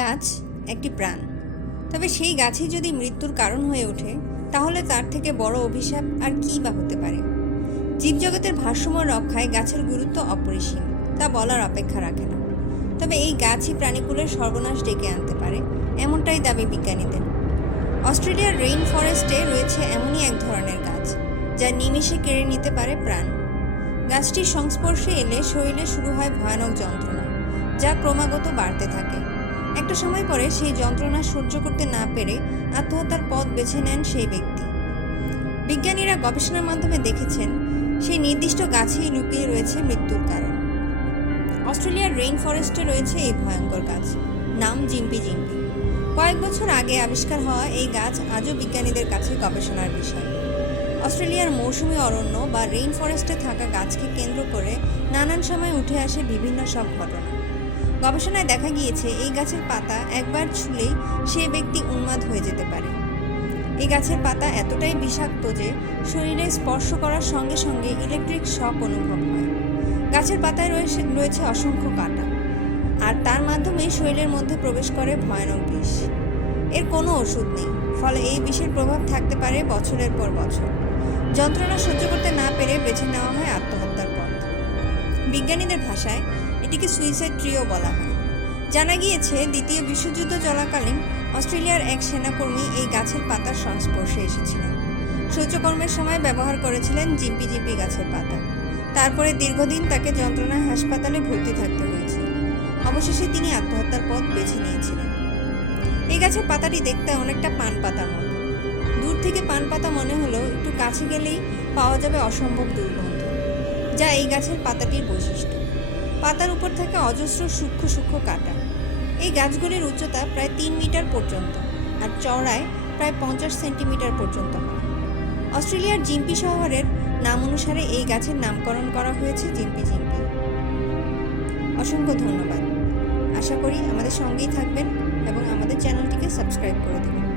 গাছ একটি প্রাণ, তবে সেই গাছই যদি মৃত্যুর কারণ হয়ে ওঠে তাহলে তার থেকে বড় অভিশাপ আর কী বা হতে পারে। জীবজগতের ভারসাম্য রক্ষায় গাছের গুরুত্ব অপরিসীম, তা বলার অপেক্ষা রাখে না। তবে এই গাছই প্রাণীকুলের সর্বনাশ ডেকে আনতে পারে, এমনটাই দাবি বিজ্ঞানীদের। অস্ট্রেলিয়ার রেইন ফরেস্টে রয়েছে এমনই এক ধরনের গাছ যা নিমেষে কেড়ে নিতে পারে প্রাণ। গাছটির সংস্পর্শে এলে শরীরে শুরু হয় ভয়ানক যন্ত্রণা, যা ক্রমাগত বাড়তে থাকে। একটা সময় পরে সেই যন্ত্রণা সহ্য করতে না পেরে আত্মহত্যার পথ বেছে নেন সেই ব্যক্তি। বিজ্ঞানীরা গবেষণার মাধ্যমে দেখেছেন সেই নির্দিষ্ট গাছেই লুকিয়ে রয়েছে মৃত্যুর কারণ। অস্ট্রেলিয়ার রেইন ফরেস্টে রয়েছে এই ভয়ঙ্কর গাছ, নাম জিম্পি জিম্পি। কয়েক বছর আগে আবিষ্কার হওয়া এই গাছ আজও বিজ্ঞানীদের কাছে গবেষণার বিষয়। অস্ট্রেলিয়ার মৌসুমী অরণ্য বা রেইন ফরেস্টে থাকা গাছকে কেন্দ্র করে নানান সময় উঠে আসে বিভিন্ন সব ঘটনা। গবেষণায় দেখা গিয়েছে এই গাছের পাতা একবার ছুঁলেই সে ব্যক্তি উন্মাদ হয়ে যেতে পারে। এই গাছের পাতা এতটাই বিষাক্ত যে শরীরে স্পর্শ করার সঙ্গে সঙ্গে ইলেকট্রিক শক অনুভব হয়। গাছের পাতায় রয়েছে অসংখ্য কাঁটা, আর তার মাধ্যমে শরীরের মধ্যে প্রবেশ করে ভয়ানক বিষ। এর কোনো ওষুধ নেই, ফলে এই বিষের প্রভাব থাকতে পারে বছরের পর বছর। যন্ত্রণা সহ্য করতে না পেরে বেছে নেওয়া হয় আত্মহত্যার পথ। বিজ্ঞানীদের ভাষায় এটিকে সুইসাইড ট্রিও বলা হয়। জানা গিয়েছে দ্বিতীয় বিশ্বযুদ্ধ চলাকালীন অস্ট্রেলিয়ার এক সেনাকর্মী এই গাছের পাতার সংস্পর্শে এসেছিলেন। শৌচকর্মের সময় ব্যবহার করেছিলেন জিম্পি জিম্পি গাছের পাতা। তারপরে দীর্ঘদিন তাকে যন্ত্রণায় হাসপাতালে ভর্তি থাকতে হয়েছে। অবশেষে তিনি আত্মহত্যার পথ বেছে নিয়েছিলেন। এই গাছের পাতাটি দেখতে অনেকটা পান পাতার মতো। দূর থেকে পান পাতা মনে হলেও একটু কাছে গেলেই পাওয়া যাবে অসম্ভব দুর্গন্ধ, যা এই গাছের পাতাটির বৈশিষ্ট্য। পাতার উপর থাকে অজস্র সূক্ষ্ম সূক্ষ্ম কাঁটা। এই গাছগুলির উচ্চতা প্রায় 3 মিটার পর্যন্ত, আর চওড়ায় প্রায় 50 সেন্টিমিটার পর্যন্ত হয়। অস্ট্রেলিয়ার জিম্পি শহরের নাম অনুসারে এই গাছের নামকরণ করা হয়েছে জিম্পি জিম্পি। অসংখ্য ধন্যবাদ। আশা করি আমাদের সঙ্গেই থাকবেন এবং আমাদের চ্যানেলটিকে সাবস্ক্রাইব করে দেবেন।